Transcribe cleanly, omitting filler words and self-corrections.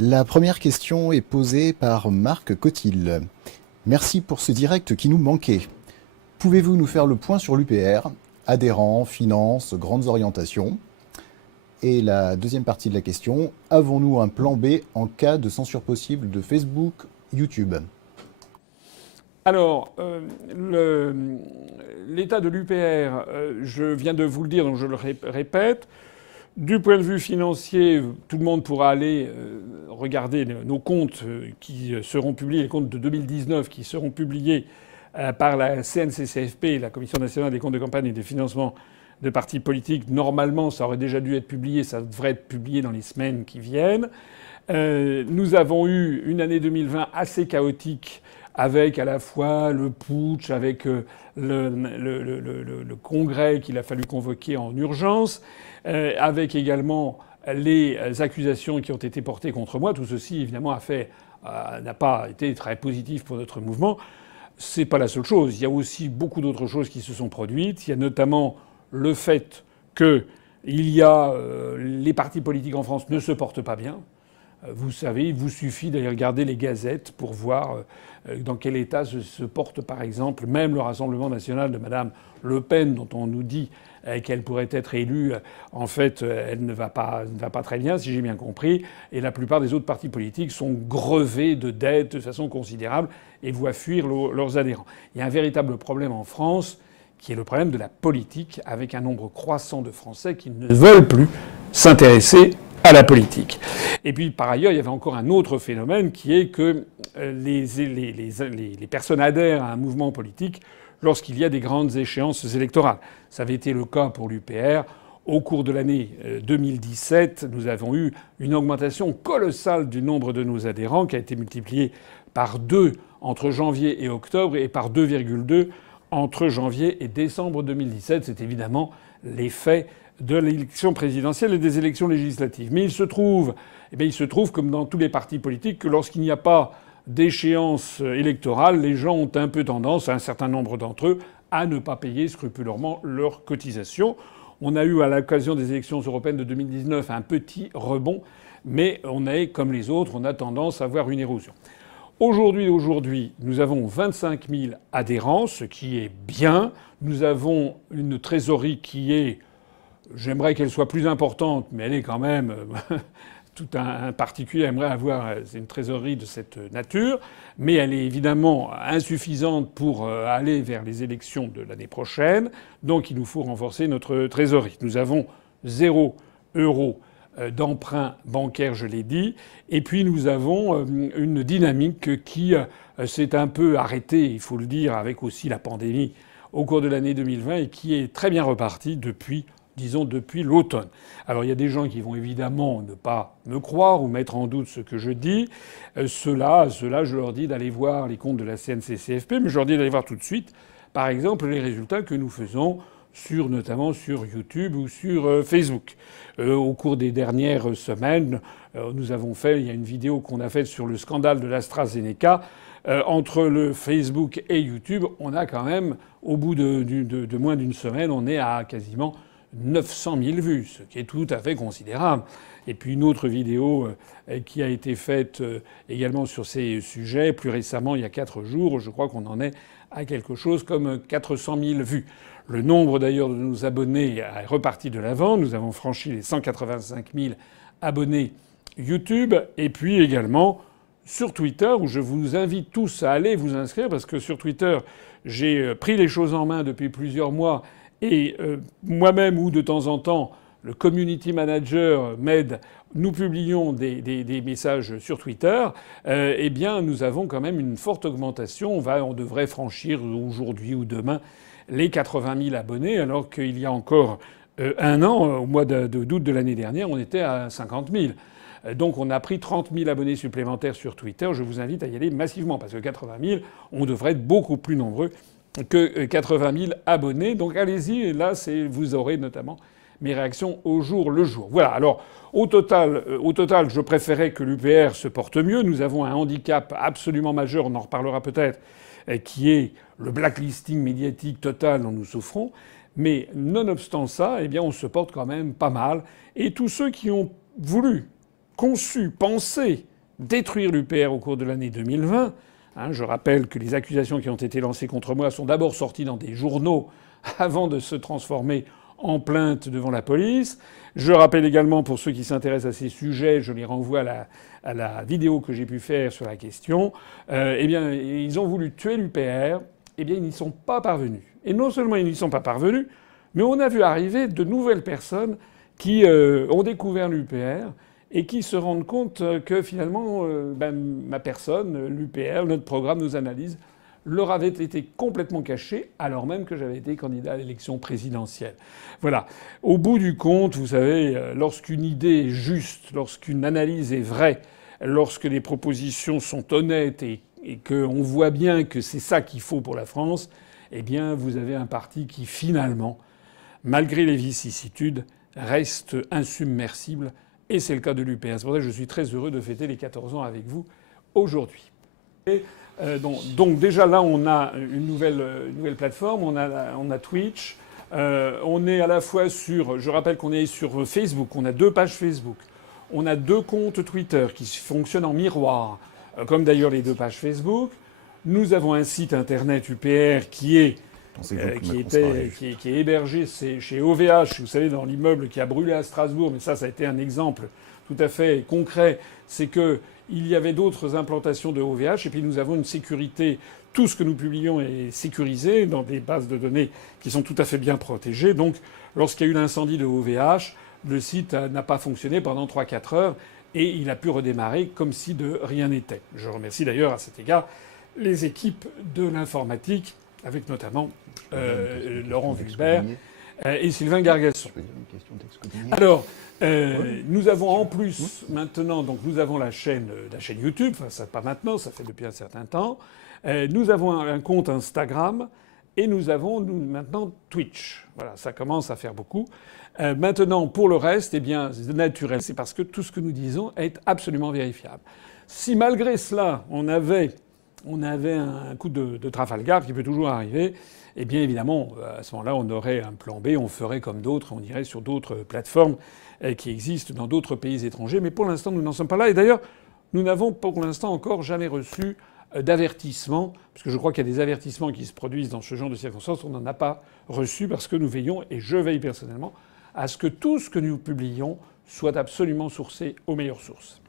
La première question est posée par Marc Cotil. Merci pour ce direct qui nous manquait. Pouvez-vous nous faire le point sur l'UPR, adhérents, finances, grandes orientations? Et la deuxième partie de la question, avons-nous un plan B en cas de censure possible de Facebook, YouTube? Alors, l'état de l'UPR, je viens de vous le dire, donc je le répète. Du point de vue financier, tout le monde pourra aller regarder nos comptes qui seront publiés, les comptes de 2019 qui seront publiés par la CNCCFP, la Commission nationale des comptes de campagne et des financements de partis politiques. Normalement, ça aurait déjà dû être publié, ça devrait être publié dans les semaines qui viennent. Nous avons eu une année 2020 assez chaotique avec à la fois le putsch, avec le congrès qu'il a fallu convoquer en urgence, avec également les accusations qui ont été portées contre moi. Tout ceci, évidemment, n'a pas été très positif pour notre mouvement. C'est pas la seule chose. Il y a aussi beaucoup d'autres choses qui se sont produites. Il y a notamment le fait que les partis politiques en France ne se portent pas bien. Vous savez, il vous suffit d'aller regarder les gazettes pour voir dans quel état se porte, par exemple, même le Rassemblement national de Madame Le Pen, dont on nous dit qu'elle pourrait être élue. En fait, elle ne va pas très bien, si j'ai bien compris. Et la plupart des autres partis politiques sont grevés de dettes de façon considérable et voient fuir leurs adhérents. Il y a un véritable problème en France, qui est le problème de la politique, avec un nombre croissant de Français qui ne veulent plus s'intéresser à la politique. Et puis, par ailleurs, il y avait encore un autre phénomène qui est que les personnes adhèrent à un mouvement politique lorsqu'il y a des grandes échéances électorales. Ça avait été le cas pour l'UPR. Au cours de l'année 2017, nous avons eu une augmentation colossale du nombre de nos adhérents qui a été multipliée par 2 entre janvier et octobre et par 2,2 entre janvier et décembre 2017. C'est évidemment l'effet de l'élection présidentielle et des élections législatives. Mais il se trouve, comme dans tous les partis politiques, que lorsqu'il n'y a pas d'échéance électorale, les gens ont un peu tendance, un certain nombre d'entre eux, à ne pas payer scrupuleusement leurs cotisations. On a eu, à l'occasion des élections européennes de 2019, un petit rebond, mais comme les autres, on a tendance à avoir une érosion. Aujourd'hui, nous avons 25 000 adhérents, ce qui est bien. Nous avons une trésorerie qui est... J'aimerais qu'elle soit plus importante, mais elle est quand même... Tout un particulier aimerait avoir une trésorerie de cette nature, mais elle est évidemment insuffisante pour aller vers les élections de l'année prochaine. Donc il nous faut renforcer notre trésorerie. Nous avons 0 euro d'emprunt bancaire, je l'ai dit. Et puis nous avons une dynamique qui s'est un peu arrêtée, il faut le dire, avec aussi la pandémie au cours de l'année 2020 et qui est très bien repartie depuis l'automne. Alors il y a des gens qui vont évidemment ne pas me croire ou mettre en doute ce que je dis. Ceux-là, je leur dis d'aller voir les comptes de la CNCCFP, mais je leur dis d'aller voir tout de suite, par exemple, les résultats que nous faisons notamment sur YouTube ou sur Facebook. Au cours des dernières semaines, il y a une vidéo qu'on a faite sur le scandale de l'AstraZeneca. Entre le Facebook et YouTube, on a quand même, au bout de moins d'une semaine, on est à quasiment 900 000 vues, ce qui est tout à fait considérable. Et puis une autre vidéo qui a été faite également sur ces sujets, plus récemment, il y a 4 jours, je crois qu'on en est à quelque chose comme 400 000 vues. Le nombre d'ailleurs de nos abonnés est reparti de l'avant. Nous avons franchi les 185 000 abonnés YouTube. Et puis également sur Twitter, où je vous invite tous à aller vous inscrire, parce que sur Twitter, j'ai pris les choses en main depuis plusieurs mois. Et moi-même, ou de temps en temps, le community manager m'aide, nous publions des messages sur Twitter, eh bien, nous avons quand même une forte augmentation. On devrait franchir aujourd'hui ou demain les 80 000 abonnés, alors qu'il y a encore un an, au mois d'août de l'année dernière, on était à 50 000. Donc on a pris 30 000 abonnés supplémentaires sur Twitter. Je vous invite à y aller massivement, parce que 80 000, on devrait être beaucoup plus nombreux que 80 000 abonnés. Donc allez-y, et là, vous aurez notamment mes réactions au jour le jour. Voilà. Alors, au total, je préférais que l'UPR se porte mieux. Nous avons un handicap absolument majeur, on en reparlera peut-être, qui est le blacklisting médiatique total dont nous souffrons. Mais nonobstant ça, eh bien, on se porte quand même pas mal. Et tous ceux qui ont voulu, conçu, pensé détruire l'UPR au cours de l'année 2020. Je rappelle que les accusations qui ont été lancées contre moi sont d'abord sorties dans des journaux avant de se transformer en plainte devant la police. Je rappelle également, pour ceux qui s'intéressent à ces sujets, je les renvoie à la vidéo que j'ai pu faire sur la question, ils ont voulu tuer l'UPR. Eh bien, ils n'y sont pas parvenus. Et non seulement ils n'y sont pas parvenus, mais on a vu arriver de nouvelles personnes qui ont découvert l'UPR et qui se rendent compte que finalement, ma personne, l'UPR, notre programme, nos analyses, leur avait été complètement caché, alors même que j'avais été candidat à l'élection présidentielle. Voilà. Au bout du compte, vous savez, lorsqu'une idée est juste, lorsqu'une analyse est vraie, lorsque les propositions sont honnêtes et qu'on voit bien que c'est ça qu'il faut pour la France, eh bien, vous avez un parti qui, finalement, malgré les vicissitudes, reste insubmersible. Et c'est le cas de l'UPR. C'est pour ça que je suis très heureux de fêter les 14 ans avec vous aujourd'hui. Donc déjà là, on a une nouvelle plateforme, on a Twitch. On est à la fois sur... Je rappelle qu'on est sur Facebook, on a 2 pages Facebook. On a 2 comptes Twitter qui fonctionnent en miroir, comme d'ailleurs les 2 pages Facebook. Nous avons un site internet UPR qui est hébergé chez OVH, vous savez, dans l'immeuble qui a brûlé à Strasbourg, mais ça a été un exemple tout à fait concret. C'est qu'il y avait d'autres implantations de OVH, et puis nous avons une sécurité. Tout ce que nous publions est sécurisé dans des bases de données qui sont tout à fait bien protégées. Donc, lorsqu'il y a eu l'incendie de OVH, le site n'a pas fonctionné pendant 3-4 heures, et il a pu redémarrer comme si de rien n'était. Je remercie d'ailleurs à cet égard les équipes de l'informatique, avec notamment Laurent Vulbert et Sylvain Gargasson. Alors, nous avons en plus maintenant, donc nous avons la chaîne YouTube, enfin ça pas maintenant, ça fait depuis un certain temps. Nous avons un compte Instagram et nous avons maintenant Twitch. Voilà, ça commence à faire beaucoup. Maintenant, pour le reste, eh bien, c'est naturel. C'est parce que tout ce que nous disons est absolument vérifiable. Si malgré cela, on avait un coup de Trafalgar qui peut toujours arriver, eh bien évidemment, à ce moment-là, on aurait un plan B, on ferait comme d'autres, on irait sur d'autres plateformes qui existent dans d'autres pays étrangers. Mais pour l'instant, nous n'en sommes pas là. Et d'ailleurs, nous n'avons pour l'instant encore jamais reçu d'avertissement, parce que je crois qu'il y a des avertissements qui se produisent dans ce genre de circonstances. On n'en a pas reçu parce que nous veillons, et je veille personnellement, à ce que tout ce que nous publions soit absolument sourcé aux meilleures sources.